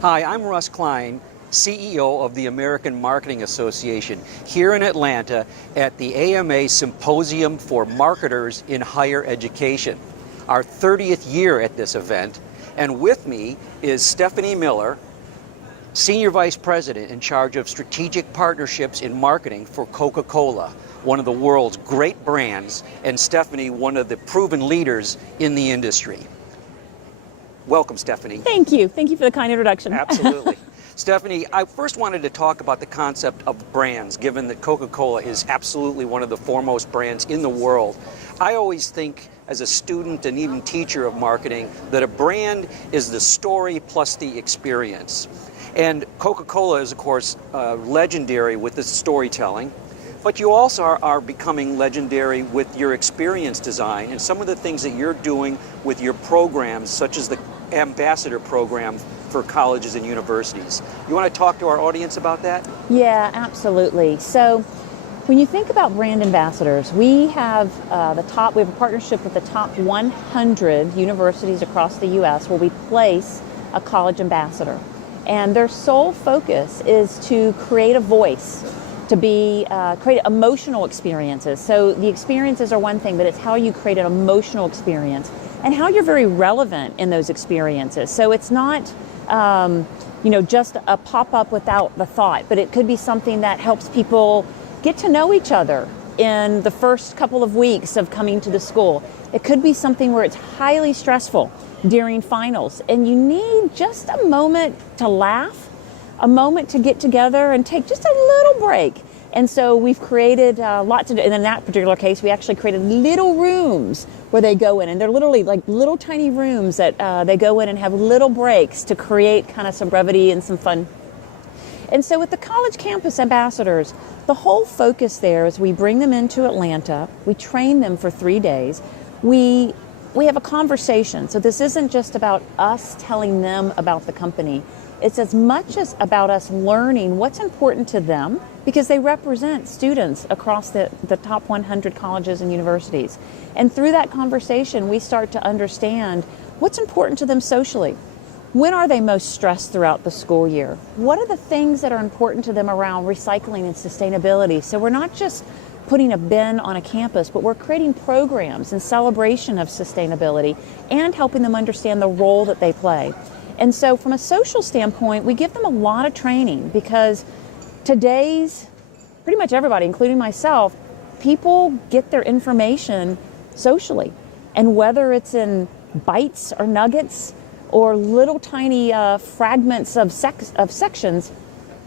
Hi, I'm Russ Klein, CEO of the American Marketing Association, here in Atlanta at the AMA Symposium for Marketers in Higher Education, our 30th year at this event. And with me is Stephanie Miller, Senior Vice President in charge of strategic partnerships in marketing for Coca-Cola, one of the world's great brands, and Stephanie, one of the proven leaders in the industry. Welcome, Stephanie. Thank you. Thank you for the kind introduction. Absolutely. Stephanie, I first wanted to talk about the concept of brands, given that Coca-Cola is absolutely one of the foremost brands in the world. I always think, as a student and even teacher of marketing, that a brand is the story plus the experience. And Coca-Cola is, of course, legendary with the storytelling, but you also are becoming legendary with your experience design and some of the things that you're doing with your programs, such as the ambassador program for colleges and universities. You want to talk to our audience about that? Yeah, absolutely. So when you think about brand ambassadors, we have a partnership with the top 100 universities across the U.S. where we place a college ambassador. And their sole focus is to create a voice, to create emotional experiences. So the experiences are one thing, but it's how you create an emotional experience and how you're very relevant in those experiences. So it's not, just a pop-up without the thought, but it could be something that helps people get to know each other in the first couple of weeks of coming to the school. It could be something where it's highly stressful during finals, and you need just a moment to laugh, a moment to get together and take just a little break. And so we've created lots of, and in that particular case, we actually created little rooms where they go in, and they're literally like little tiny rooms that they go in and have little breaks to create kind of some brevity and some fun. And so with the college campus ambassadors, the whole focus there is we bring them into Atlanta, we train them for 3 days, we have a conversation. So this isn't just about us telling them about the company. It's as much as about us learning what's important to them, because they represent students across the top 100 colleges and universities. And through that conversation, we start to understand what's important to them socially. When are they most stressed throughout the school year? What are the things that are important to them around recycling and sustainability? So we're not just putting a bin on a campus, but we're creating programs in celebration of sustainability and helping them understand the role that they play. And so from a social standpoint, we give them a lot of training, because today's, pretty much everybody, including myself, people get their information socially. And whether it's in bites or nuggets or little tiny fragments of sections,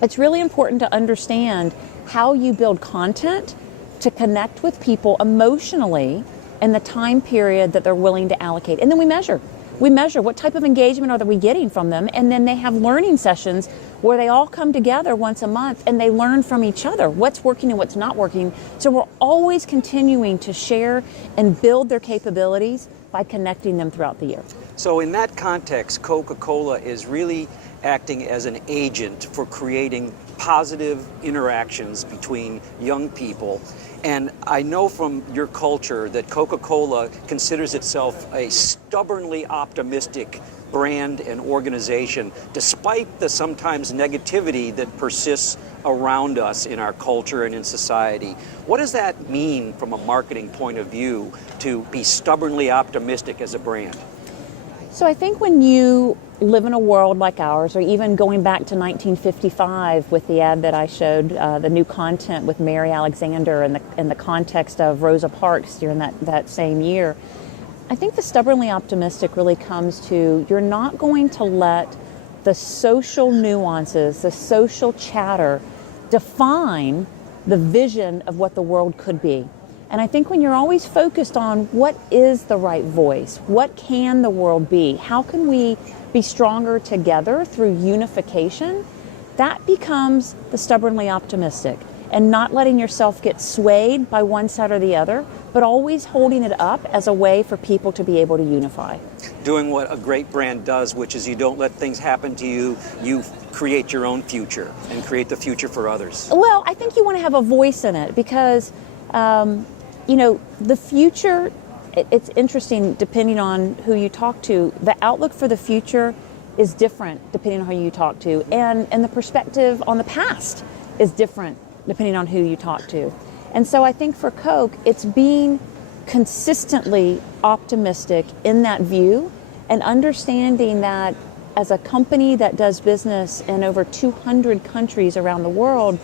it's really important to understand how you build content to connect with people emotionally in the time period that they're willing to allocate. And then we measure. We measure what type of engagement are we getting from them, and then they have learning sessions where they all come together once a month and they learn from each other what's working and what's not working. So we're always continuing to share and build their capabilities by connecting them throughout the year. So in that context, Coca-Cola is really acting as an agent for creating positive interactions between young people. And I know from your culture that Coca-Cola considers itself a stubbornly optimistic brand and organization, despite the sometimes negativity that persists around us in our culture and in society. What does that mean from a marketing point of view to be stubbornly optimistic as a brand? So I think when you live in a world like ours, or even going back to 1955 with the ad that I showed, the new content with Mary Alexander in the context of Rosa Parks during that same year, I think the stubbornly optimistic really comes to, you're not going to let the social nuances, the social chatter define the vision of what the world could be. And I think when you're always focused on what is the right voice, what can the world be, how can we be stronger together through unification, that becomes the stubbornly optimistic. And not letting yourself get swayed by one side or the other, but always holding it up as a way for people to be able to unify. Doing what a great brand does, which is you don't let things happen to you, you create your own future and create the future for others. Well, I think you want to have a voice in it, because the future, it's interesting depending on who you talk to. The outlook for the future is different depending on who you talk to, and the perspective on the past is different depending on who you talk to. And so I think for Coke, it's being consistently optimistic in that view and understanding that as a company that does business in over 200 countries around the world,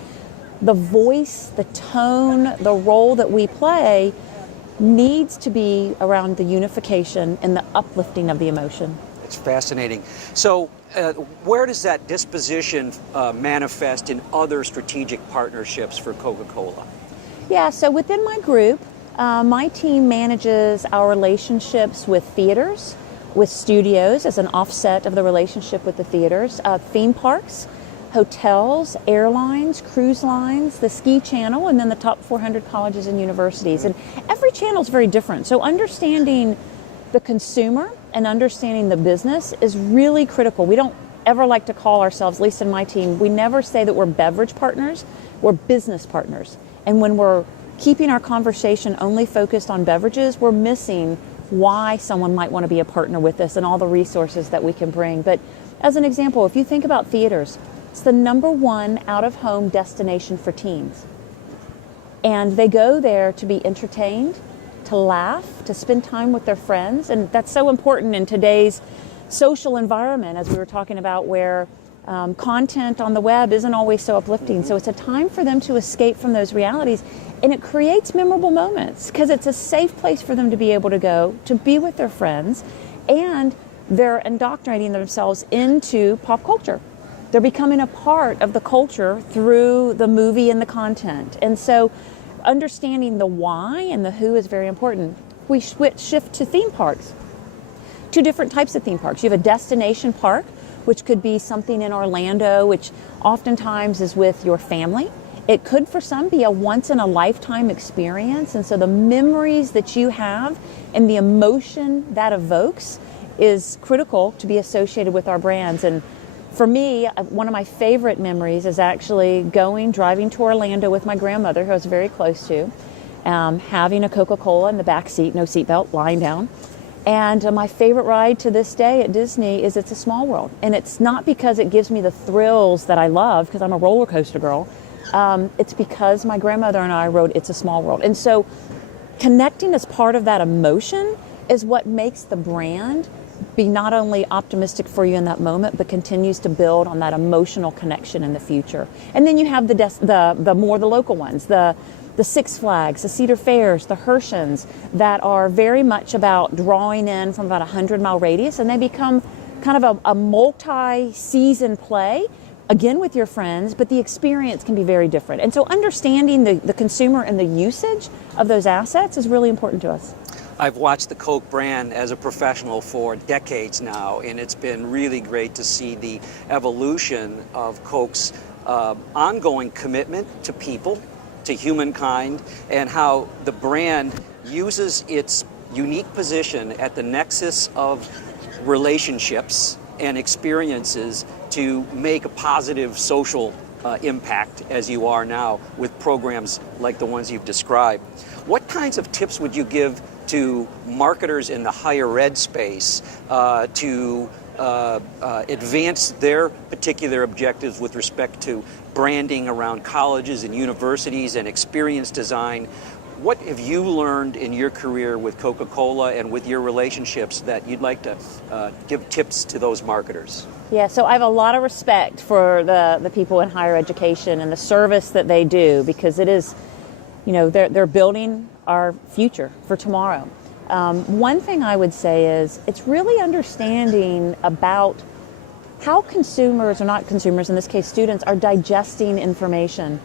the voice, the tone, the role that we play needs to be around the unification and the uplifting of the emotion. It's fascinating. So where does that disposition manifest in other strategic partnerships for Coca-Cola? Yeah, so within my group, my team manages our relationships with theaters, with studios as an offset of the relationship with the theaters, theme parks, hotels, airlines, cruise lines, the ski channel, and then the top 400 colleges and universities. And every channel is very different. So understanding the consumer and understanding the business is really critical. We don't ever like to call ourselves, at least in my team, we never say that we're beverage partners, we're business partners. And when we're keeping our conversation only focused on beverages, we're missing why someone might want to be a partner with us and all the resources that we can bring. But as an example, if you think about theaters, it's the #1 out-of-home destination for teens. And they go there to be entertained, to laugh, to spend time with their friends. And that's so important in today's social environment, as we were talking about, where content on the web isn't always so uplifting. So it's a time for them to escape from those realities. And it creates memorable moments because it's a safe place for them to be able to go, to be with their friends, and they're indoctrinating themselves into pop culture. They're becoming a part of the culture through the movie and the content. And so understanding the why and the who is very important. We shift to theme parks. Two different types of theme parks. You have a destination park, which could be something in Orlando, which oftentimes is with your family. It could, for some, be a once-in-a-lifetime experience. And so the memories that you have and the emotion that evokes is critical to be associated with our brands. And for me, one of my favorite memories is actually driving to Orlando with my grandmother, who I was very close to, having a Coca-Cola in the back seat, no seatbelt, lying down. And my favorite ride to this day at Disney is It's a Small World. And it's not because it gives me the thrills that I love, because I'm a roller coaster girl. It's because my grandmother and I rode It's a Small World. And so connecting as part of that emotion is what makes the brand be not only optimistic for you in that moment, but continues to build on that emotional connection in the future. And then you have the more the local ones, the Six Flags, the Cedar Fairs, the Hershens, that are very much about drawing in from about a 100-mile radius, and they become kind of a multi-season play, again with your friends, but the experience can be very different. And so understanding the consumer and the usage of those assets is really important to us. I've watched the Coke brand as a professional for decades now, and it's been really great to see the evolution of Coke's ongoing commitment to people, to humankind, and how the brand uses its unique position at the nexus of relationships and experiences to make a positive social impact, as you are now with programs like the ones you've described. What kinds of tips would you give to marketers in the higher ed space to advance their particular objectives with respect to branding around colleges and universities and experience design? What have you learned in your career with Coca-Cola and with your relationships that you'd like to give tips to those marketers? Yeah, so I have a lot of respect for the people in higher education and the service that they do, because it is, they're building our future for tomorrow. One thing I would say is it's really understanding about how consumers, or not consumers, in this case students, are digesting information.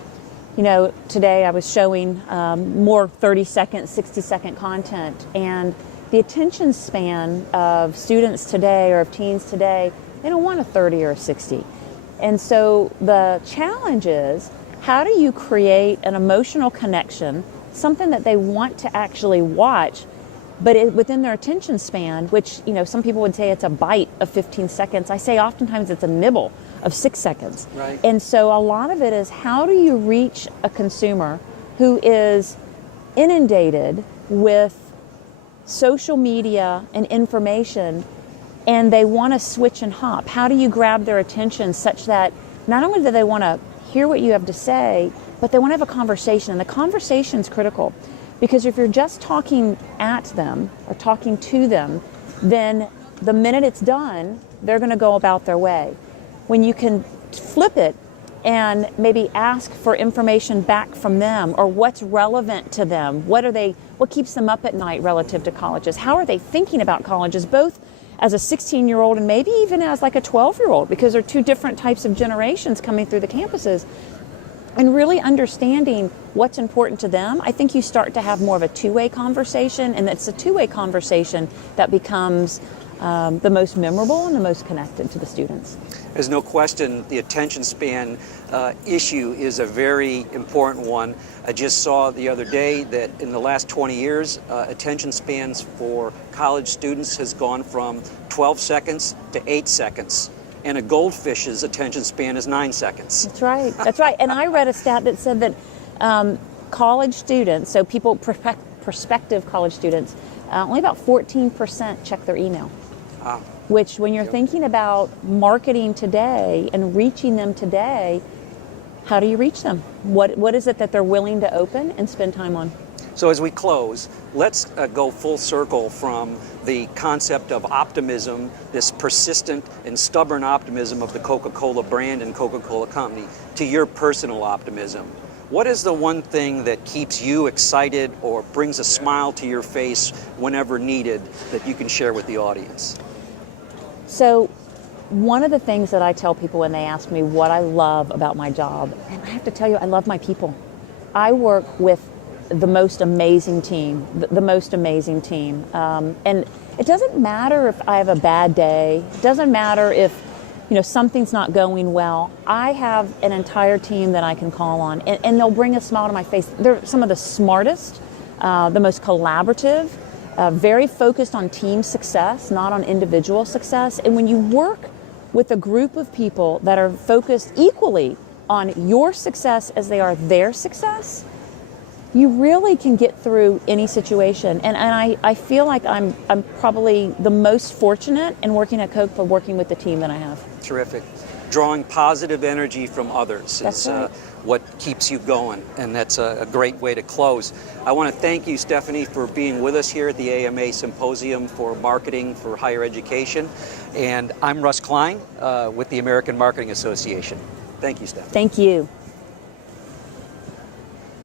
Today I was showing more 30-second, 60-second content, and the attention span of students today or of teens today, they don't want a 30 or a 60. And so the challenge is, how do you create an emotional connection, something that they want to actually watch, but within their attention span, which, some people would say it's a bite of 15 seconds. I say oftentimes it's a nibble of 6 seconds. Right. And so a lot of it is, how do you reach a consumer who is inundated with social media and information and they want to switch and hop. How do you grab their attention such that not only do they want to hear what you have to say, but they want to have a conversation? And the conversation is critical, because if you're just talking at them or talking to them, then the minute it's done, they're going to go about their way. When you can flip it and maybe ask for information back from them, or what's relevant to them, what keeps them up at night relative to colleges, how are they thinking about colleges, both as a 16-year-old and maybe even as like a 12-year-old, because they're two different types of generations coming through the campuses, and really understanding what's important to them. I think you start to have more of a two-way conversation, and it's a two-way conversation that becomes the most memorable and the most connected to the students. There's no question the attention span issue is a very important one. I just saw the other day that in the last 20 years, attention spans for college students has gone from 12 seconds to 8 seconds. And a goldfish's attention span is 9 seconds. That's right. That's right. And I read a stat that said that college students, so people, prospective college students, only about 14% check their email. Wow. Which, when you're thinking about marketing today and reaching them today, how do you reach them? What is it that they're willing to open and spend time on? So as we close, let's go full circle from the concept of optimism, this persistent and stubborn optimism of the Coca-Cola brand and Coca-Cola company, to your personal optimism. What is the one thing that keeps you excited or brings a smile to your face whenever needed that you can share with the audience? So one of the things that I tell people when they ask me what I love about my job, and I have to tell you, I love my people. I work with the most amazing team, the most amazing team. And it doesn't matter if I have a bad day. It doesn't matter if something's not going well. I have an entire team that I can call on, and they'll bring a smile to my face. They're some of the smartest, the most collaborative, very focused on team success, not on individual success. And when you work with a group of people that are focused equally on your success as they are their success, you really can get through any situation. And I feel like I'm probably the most fortunate in working at Coke for working with the team that I have. Terrific. Drawing positive energy from others is what keeps you going, and that's a great way to close. I want to thank you, Stephanie, for being with us here at the AMA Symposium for Marketing for Higher Education. And I'm Russ Klein with the American Marketing Association. Thank you, Stephanie. Thank you.